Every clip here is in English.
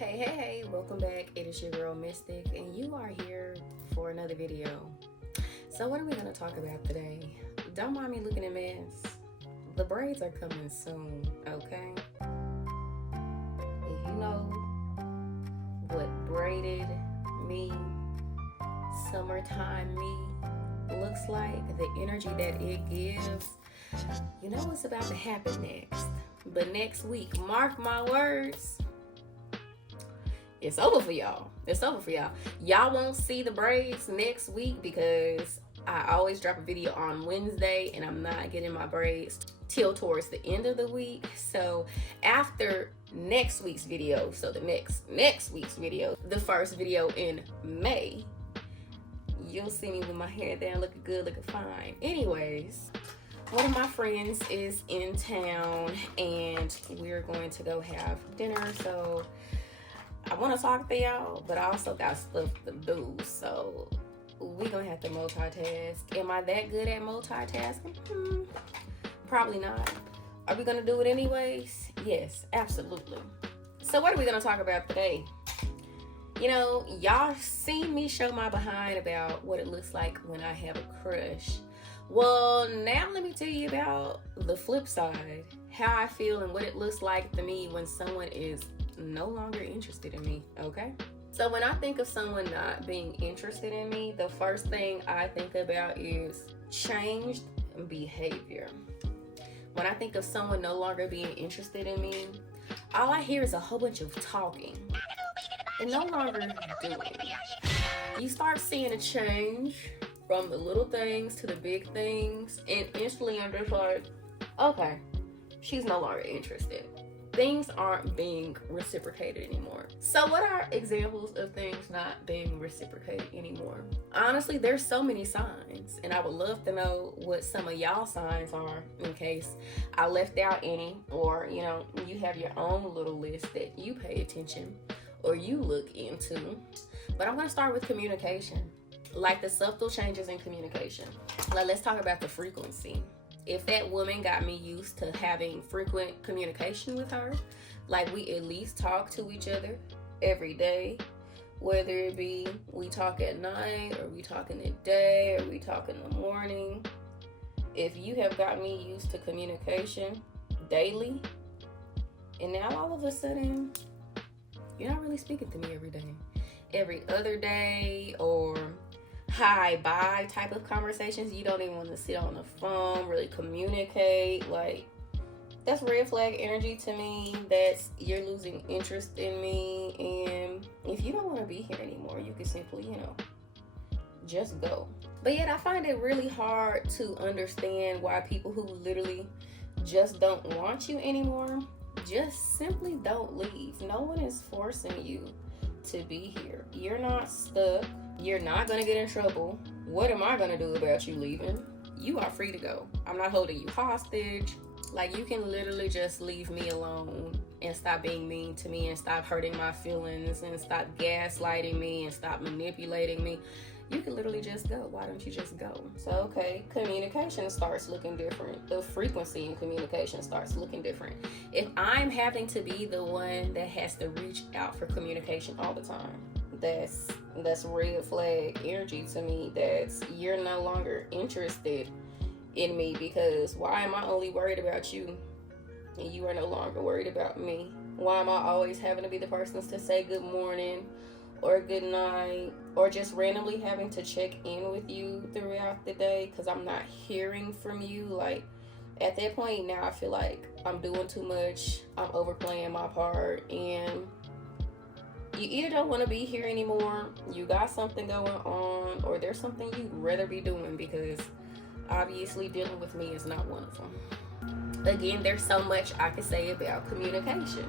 Hey, welcome back. It is your girl Mystic, and you are here for another video. So, what are we going to talk about today? Don't mind me looking a mess. The braids are coming soon, okay? If you know what braided me, summertime me looks like, the energy that it gives, you know what's about to happen next. But next week, mark my words, it's over for y'all. Y'all won't see the braids next week because I always drop a video on Wednesday and I'm not getting my braids till towards the end of the week. So after next week's video, so the next week's video, the first video in May, you'll see me with my hair down, looking good, looking fine. Anyways, one of my friends is in town and we're going to go have dinner. So I want to talk to y'all, but I also got stuff to do. So we gonna have to multitask. Am I that good at multitasking? Probably not. Are we gonna do it anyways? Yes, absolutely. So what are we gonna talk about today? You know, y'all seen me show my behind about what it looks like when I have a crush. Well, now let me tell you about the flip side, how I feel and what it looks like to me when someone is no longer interested in me, okay? So when I think of someone not being interested in me, the first thing I think about is changed behavior. When I think of someone no longer being interested in me, all I hear is a whole bunch of talking and no longer doing. You start seeing a change from the little things to the big things, and instantly I'm just like, okay, she's no longer interested. Things aren't being reciprocated anymore. So what are examples of things not being reciprocated anymore? Honestly, there's so many signs, and I would love to know what some of y'all signs are in case I left out any, or you know, you have your own little list that you pay attention or you look into. But I'm gonna start with communication, like the subtle changes in communication. Let's talk about the frequency. If that woman got me used to having frequent communication with her, like we at least talk to each other every day, whether it be we talk at night or we talk in the day or we talk in the morning. If you have got me used to communication daily, and now all of a sudden you're not really speaking to me every day, every other day, or hi, bye type of conversations. You don't even want to sit on the phone, really communicate. Like, that's red flag energy to me. That's you're losing interest in me. And if you don't want to be here anymore, you can simply, just go. But yet I find it really hard to understand why people who literally just don't want you anymore just simply don't leave. No one is forcing you to be here. You're not stuck. You're not gonna get in trouble. What am I gonna do about you leaving? You are free to go. I'm not holding you hostage. Like, you can literally just leave me alone and stop being mean to me and stop hurting my feelings and stop gaslighting me and stop manipulating me. You can literally just go. Why don't you just go? So, okay, communication starts looking different. The frequency in communication starts looking different. If I'm having to be the one that has to reach out for communication all the time, that's red flag energy to me. That's you're no longer interested in me, because why am I only worried about you and you are no longer worried about me? Why am I always having to be the person to say good morning or good night, or just randomly having to check in with you throughout the day because I'm not hearing from you? Like, at that point now I feel like I'm doing too much, I'm overplaying my part, and you either don't want to be here anymore, you got something going on, or there's something you'd rather be doing, because obviously dealing with me is not one of them. Again, there's so much I could say about communication.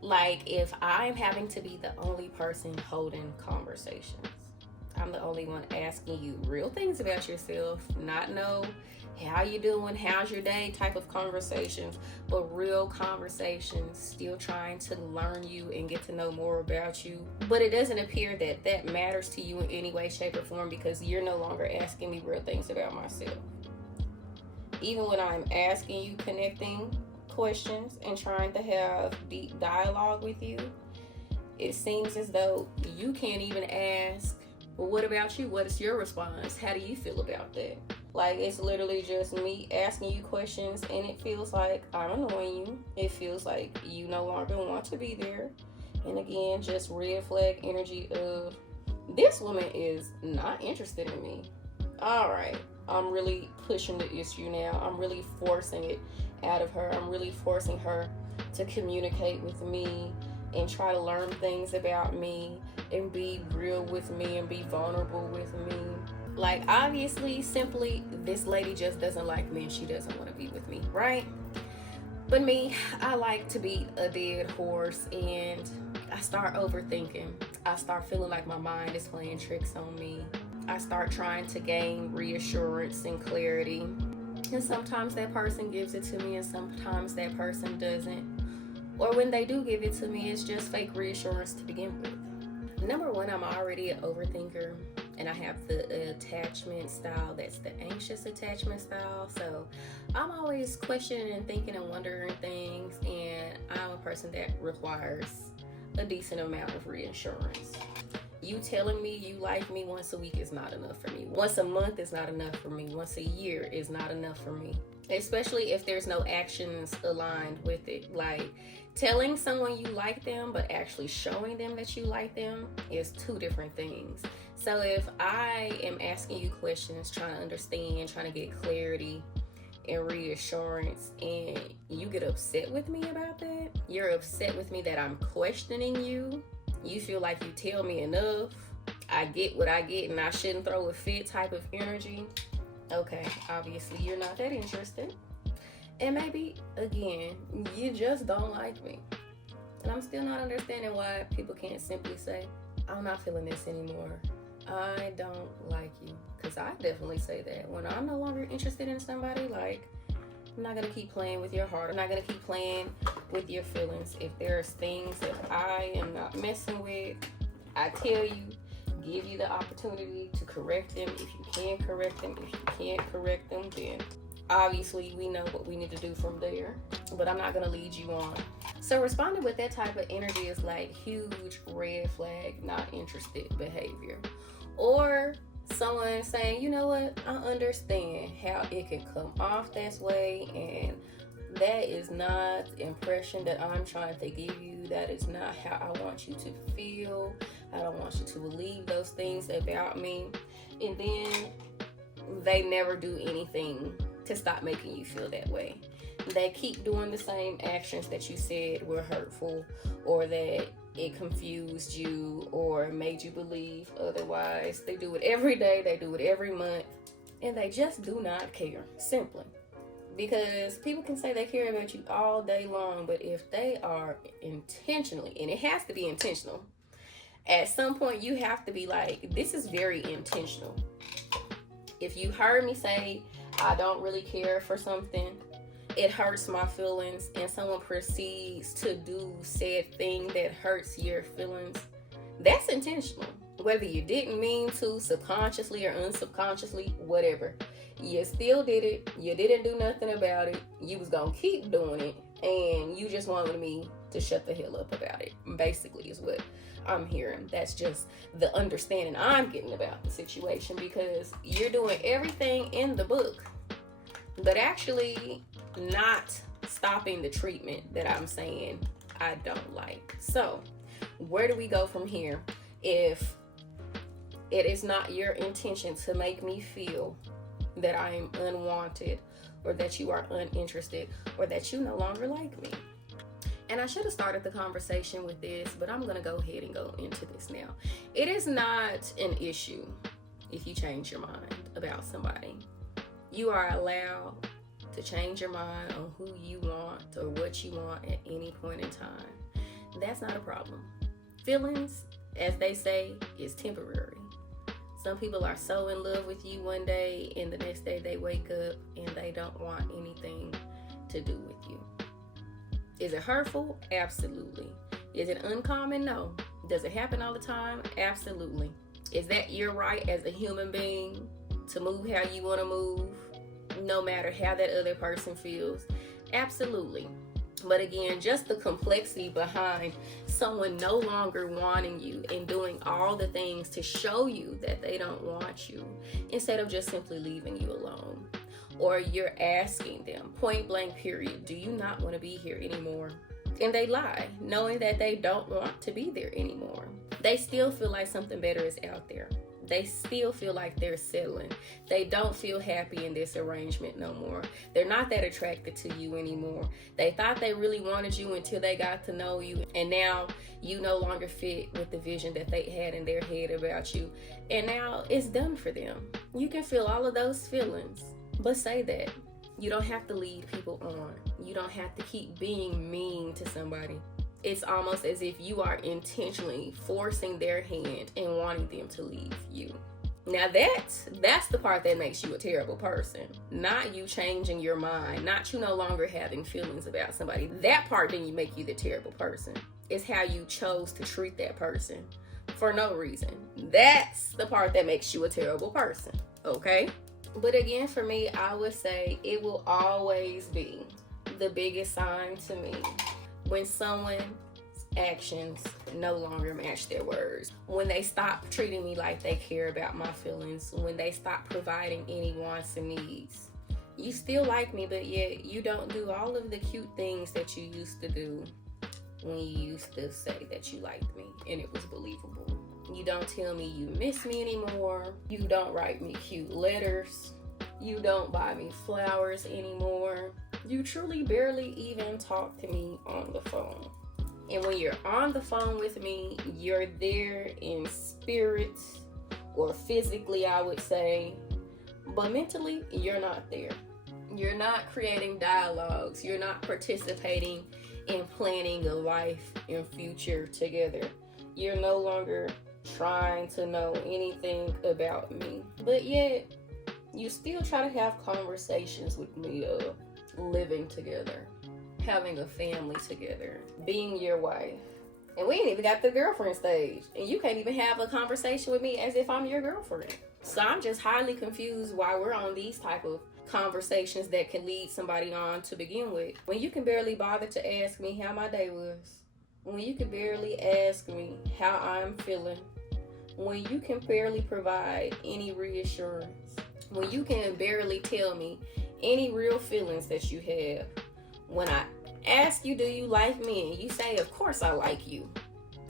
Like, if I'm having to be the only person holding conversations, I'm the only one asking you real things about yourself, not know how you doing, how's your day type of conversations, but real conversations, still trying to learn you and get to know more about you. But it doesn't appear that that matters to you in any way, shape, or form, because you're no longer asking me real things about myself. Even when I'm asking you, connecting questions and trying to have deep dialogue with you, it seems as though you can't even ask, well, what about you? What is your response? How do you feel about that? Like, it's literally just me asking you questions, and it feels like I'm annoying you. It feels like you no longer want to be there. And again, just red flag energy of, this woman is not interested in me. All right, I'm really pushing the issue now. I'm really forcing it out of her. I'm really forcing her to communicate with me and try to learn things about me and be real with me and be vulnerable with me. Like, obviously, simply, this lady just doesn't like me and she doesn't want to be with me, right? But me, I like to beat a dead horse, and I start overthinking. I start feeling like my mind is playing tricks on me. I start trying to gain reassurance and clarity. And sometimes that person gives it to me and sometimes that person doesn't. Or when they do give it to me, it's just fake reassurance to begin with. Number one, I'm already an overthinker. And I have the attachment style, that's the anxious attachment style. So I'm always questioning and thinking and wondering things. And I'm a person that requires a decent amount of reassurance. You telling me you like me once a week is not enough for me. Once a month is not enough for me. Once a year is not enough for me. Especially if there's no actions aligned with it. Like, telling someone you like them, but actually showing them that you like them is two different things. So if I am asking you questions, trying to understand, trying to get clarity and reassurance, and you get upset with me about that, you're upset with me that I'm questioning you, you feel like you tell me enough, I get what I get and I shouldn't throw a fit type of energy, okay, obviously you're not that interested. And maybe, again, you just don't like me. And I'm still not understanding why people can't simply say, I'm not feeling this anymore. I don't like you. Because I definitely say that. When I'm no longer interested in somebody, like, I'm not going to keep playing with your heart. I'm not going to keep playing with your feelings. If there's things that I am not messing with, I tell you, give you the opportunity to correct them. If you can correct them, if you can't correct them, then obviously we know what we need to do from there. But I'm not going to lead you on. So responding with that type of energy is like huge red flag, not interested behavior. Or someone saying, you know what, I understand how it can come off that way, and that is not the impression that I'm trying to give you. That is not how I want you to feel. I don't want you to believe those things about me. And then they never do anything to stop making you feel that way. They keep doing the same actions that you said were hurtful, or that it confused you or made you believe otherwise. They do it every day, they do it every month, and they just do not care, simply. Because people can say they care about you all day long, but if they are intentionally, and it has to be intentional, at some point you have to be like, this is very intentional. If you heard me say, I don't really care for something, it hurts my feelings, and someone proceeds to do said thing that hurts your feelings, that's intentional. Whether you didn't mean to, subconsciously or unsubconsciously, whatever. You still did it. You didn't do nothing about it. You was gonna keep doing it, and you just wanted me to shut the hell up about it, basically, is what I'm hearing. That's just the understanding I'm getting about the situation, because you're doing everything in the book, but actually not stopping the treatment that I'm saying I don't like. So where do we go from here? If it is not your intention to make me feel that I am unwanted, or that you are uninterested, or that you no longer like me. And I should have started the conversation with this, but I'm going to go ahead and go into this now. It is not an issue if you change your mind about somebody. You are allowed to change your mind on who you want or what you want at any point in time. That's not a problem. Feelings, as they say, is temporary. Some people are so in love with you one day, and the next day they wake up and they don't want anything to do with you. Is it hurtful? Absolutely. Is it uncommon? No. Does it happen all the time? Absolutely. Is that your right as a human being to move how you want to move, no matter how that other person feels? Absolutely. But again, just the complexity behind someone no longer wanting you and doing all the things to show you that they don't want you instead of just simply leaving you alone. Or you're asking them, point blank period, do you not want to be here anymore? And they lie, knowing that they don't want to be there anymore. They still feel like something better is out there. They still feel like they're settling. They don't feel happy in this arrangement no more. They're not that attracted to you anymore. They thought they really wanted you until they got to know you. And now you no longer fit with the vision that they had in their head about you. And now it's done for them. You can feel all of those feelings, but say that. You don't have to lead people on. You don't have to keep being mean to somebody. It's almost as if you are intentionally forcing their hand and wanting them to leave you. Now that's the part that makes you a terrible person. Not you changing your mind, not you no longer having feelings about somebody. That part didn't make you the terrible person. It's how you chose to treat that person for no reason. That's the part that makes you a terrible person, okay? But again, for me, I would say it will always be the biggest sign to me when someone's actions no longer match their words. When they stop treating me like they care about my feelings. When they stop providing any wants and needs. You still like me, but yet you don't do all of the cute things that you used to do when you used to say that you liked me and it was believable. You don't tell me you miss me anymore. You don't write me cute letters. You don't buy me flowers anymore. You truly barely even talk to me on the phone. And when you're on the phone with me, you're there in spirit or physically, I would say. But mentally, you're not there. You're not creating dialogues. You're not participating in planning a life and future together. You're no longer trying to know anything about me. But yet, you still try to have conversations with me of living together, having a family together, being your wife. And we ain't even got the girlfriend stage. And you can't even have a conversation with me as if I'm your girlfriend. So I'm just highly confused why we're on these type of conversations that can lead somebody on to begin with. When you can barely bother to ask me how my day was. When you can barely ask me how I'm feeling. When you can barely provide any reassurance. When you can barely tell me any real feelings that you have. When I ask you, do you like me? And you say, of course I like you.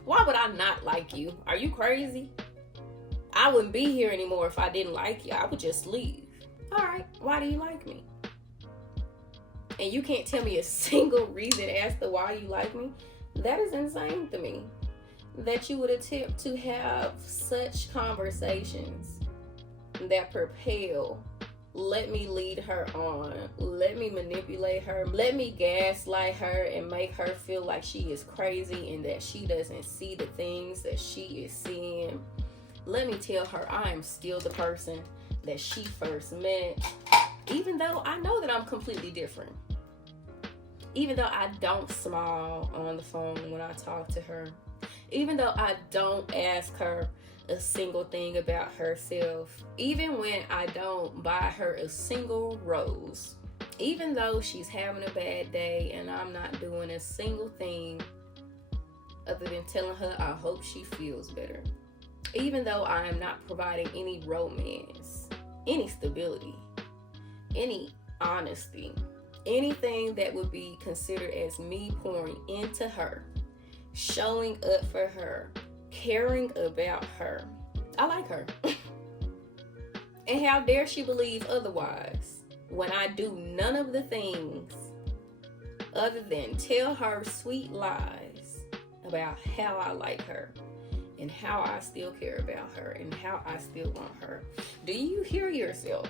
Why would I not like you? Are you crazy? I wouldn't be here anymore if I didn't like you. I would just leave. All right, why do you like me? And you can't tell me a single reason as to why you like me? That is insane to me. That you would attempt to have such conversations that propel, let me lead her on, let me manipulate her, let me gaslight her and make her feel like she is crazy and that she doesn't see the things that she is seeing. Let me tell her I am still the person that she first met, even though I know that I'm completely different. Even though I don't smile on the phone when I talk to her. Even though I don't ask her a single thing about herself. Even when I don't buy her a single rose. Even though she's having a bad day and I'm not doing a single thing other than telling her I hope she feels better. Even though I am not providing any romance, any stability, any honesty, anything that would be considered as me pouring into her, showing up for her, caring about her. I like her. And how dare she believe otherwise when I do none of the things other than tell her sweet lies about how I like her and how I still care about her and how I still want her. Do you hear yourself?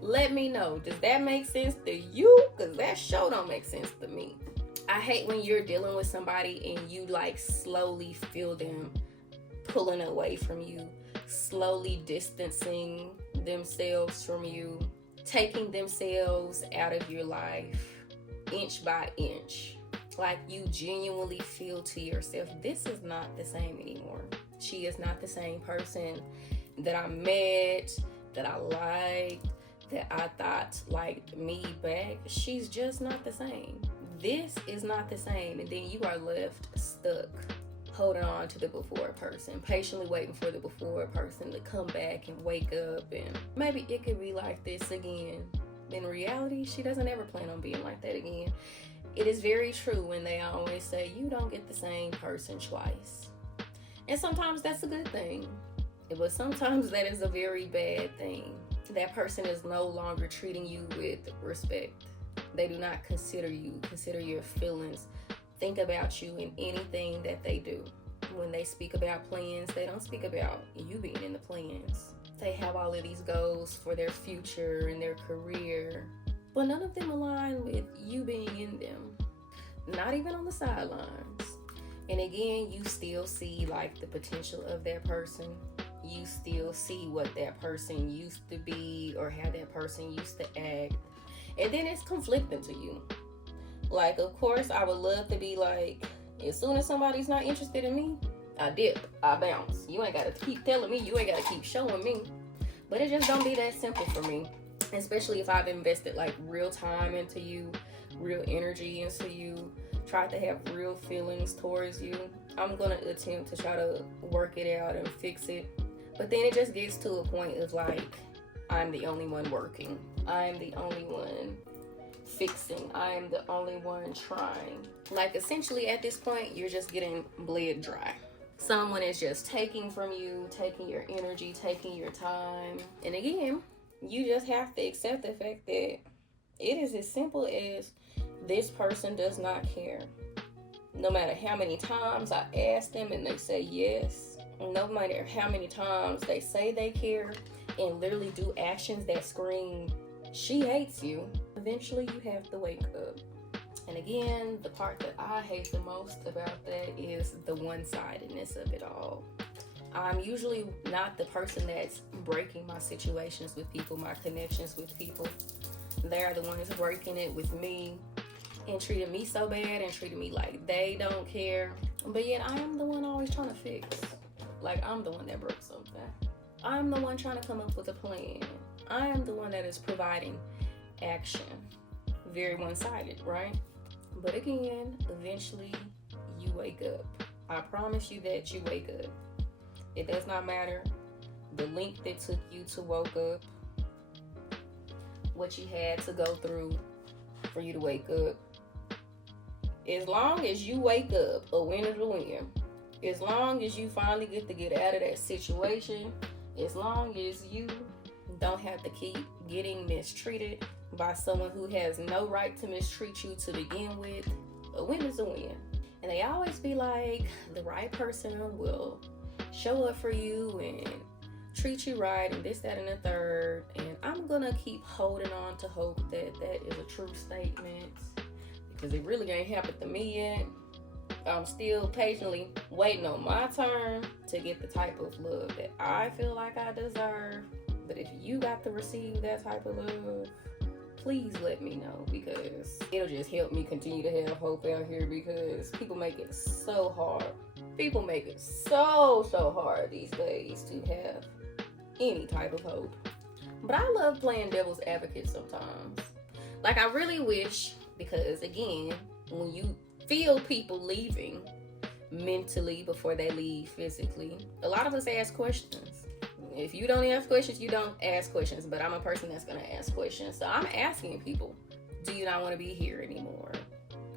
Let me know. Does that make sense to you? Because that sure don't make sense to me. I hate when you're dealing with somebody and you like slowly feel them pulling away from you, slowly distancing themselves from you, taking themselves out of your life, inch by inch. Like you genuinely feel to yourself, this is not the same anymore. She is not the same person that I met, that I liked, that I thought liked me back, she's just not the same. This is not the same. And then you are left stuck holding on to the before person, patiently waiting for the before person to come back and wake up, and maybe it could be like this again. In reality, she doesn't ever plan on being like that again. It is very true when they always say you don't get the same person twice. And sometimes that's a good thing, but sometimes that is a very bad thing. That person is no longer treating you with respect. They do not consider you, consider your feelings, think about you in anything that they do. When they speak about plans, they don't speak about you being in the plans. They have all of these goals for their future and their career, but none of them align with you being in them. Not even on the sidelines. And again, you still see like the potential of that person. You still see what that person used to be or how that person used to act. And then it's conflicting to you. Like, of course, I would love to be like, as soon as somebody's not interested in me, I dip, I bounce. You ain't got to keep telling me, you ain't got to keep showing me. But it just don't be that simple for me. Especially if I've invested like real time into you, real energy into you, tried to have real feelings towards you. I'm going to attempt to try to work it out and fix it. But then it just gets to a point of like, I'm the only one working. I'm the only one fixing. I'm the only one trying. Like, essentially at this point, you're just getting bled dry. Someone is just taking from you, taking your energy, taking your time. And again, you just have to accept the fact that it is as simple as this person does not care. No matter how many times I ask them and they say yes, no matter how many times they say they care and literally do actions that scream, she hates you, eventually you have to wake up. And again, the part that I hate the most about that is the one-sidedness of it all. I'm usually not the person that's breaking my situations with people, my connections with people. They're the ones breaking it with me and treating me so bad and treating me like they don't care. But yet I am the one always trying to fix. Like, I'm the one that broke something. I'm the one trying to come up with a plan. I am the one that is providing action. Very one-sided, right? But again, eventually you wake up. I promise you that you wake up. It does not matter the length that took you to woke up, what you had to go through for you to wake up. As long as you wake up, a win is a win. As long as you finally get to get out of that situation, as long as you don't have to keep getting mistreated by someone who has no right to mistreat you to begin with, a win is a win. And they always be like, the right person will show up for you and treat you right and this, that, and the third. And I'm gonna keep holding on to hope that that is a true statement, because it really ain't happened to me yet. I'm still patiently waiting on my turn to get the type of love that I feel like I deserve. But if you got to receive that type of love, please let me know, because it'll just help me continue to have hope out here, because people make it so hard. People make it so hard these days to have any type of hope. But I love playing devil's advocate sometimes. Like, I really wish, because again, when you feel people leaving mentally before they leave physically, a lot of us ask questions. If you don't ask questions, you don't ask questions. But I'm a person that's going to ask questions. So I'm asking people, do you not want to be here anymore?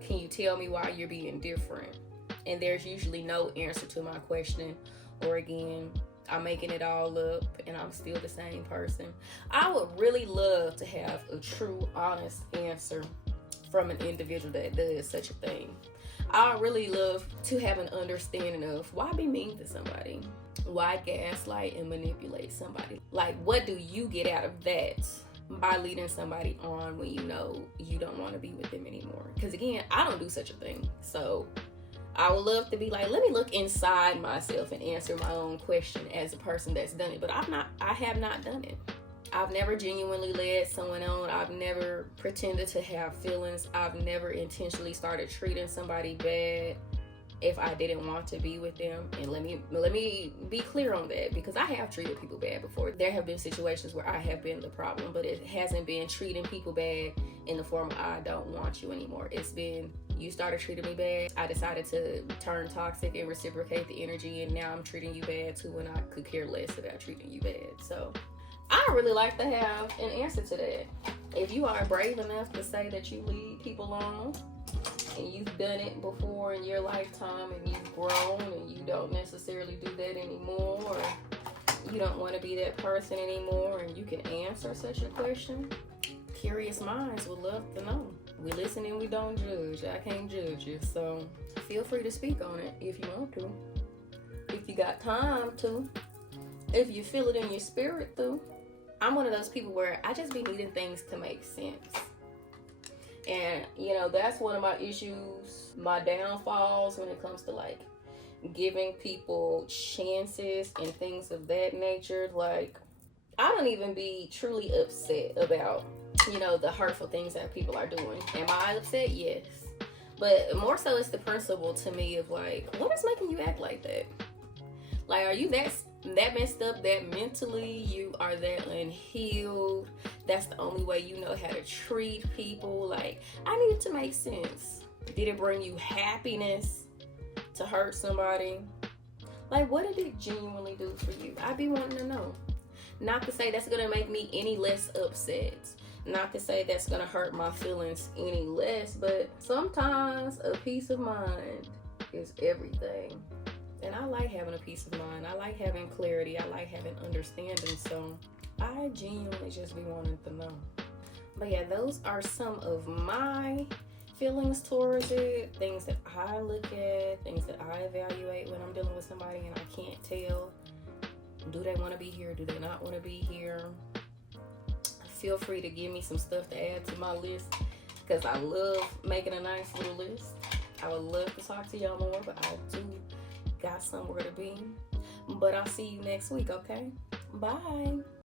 Can you tell me why you're being different? And there's usually no answer to my question. Or again, I'm making it all up and I'm still the same person. I would really love to have a true, honest answer from an individual that does such a thing. I really love to have an understanding of why be mean to somebody. Why gaslight and manipulate somebody? Like, what do you get out of that by leading somebody on when you know you don't want to be with them anymore? Because again, I don't do such a thing. So I would love to be like, let me look inside myself and answer my own question as a person that's done it. But I have not done it. I've never genuinely led someone on. I've never pretended to have feelings. I've never intentionally started treating somebody bad. if I didn't want to be with them. And let me be clear on that, because I have treated people bad before. There have been situations where I have been the problem, but it hasn't been treating people bad in the form of I don't want you anymore. It's been, you started treating me bad, I decided to turn toxic and reciprocate the energy, and now I'm treating you bad too, and I could care less about treating you bad. So I really like to have an answer to that. If you are brave enough to say that you lead people on, and you've done it before in your lifetime, and you've grown, and you don't necessarily do that anymore, or you don't want to be that person anymore, and you can answer such a question, curious minds would love to know. We listen and we don't judge. I can't judge you, so feel free to speak on it if you want to, if you got time to, if you feel it in your spirit to. I'm one of those people where I just be needing things to make sense. And, you know, that's one of my issues, my downfalls when it comes to, like, giving people chances and things of that nature. Like, I don't even be truly upset about, you know, the hurtful things that people are doing. Am I upset? Yes. But more so it's the principle to me of, like, what is making you act like that? Like, are you that messed up, that mentally you are that unhealed? That's the only way you know how to treat people? Like, I need it to make sense. Did it bring you happiness to hurt somebody? Like, what did it genuinely do for you? I be wanting to know. Not to say that's gonna make me any less upset. Not to say that's gonna hurt my feelings any less, but sometimes a peace of mind is everything. And I like having a peace of mind. I like having clarity. I like having understanding. So I genuinely just be wanting to know. But yeah, those are some of my feelings towards it. Things that I look at, things that I evaluate when I'm dealing with somebody and I can't tell. Do they want to be here? Do they not want to be here? Feel free to give me some stuff to add to my list, because I love making a nice little list. I would love to talk to y'all more, but I do got somewhere to be. But I'll see you next week, okay? Bye.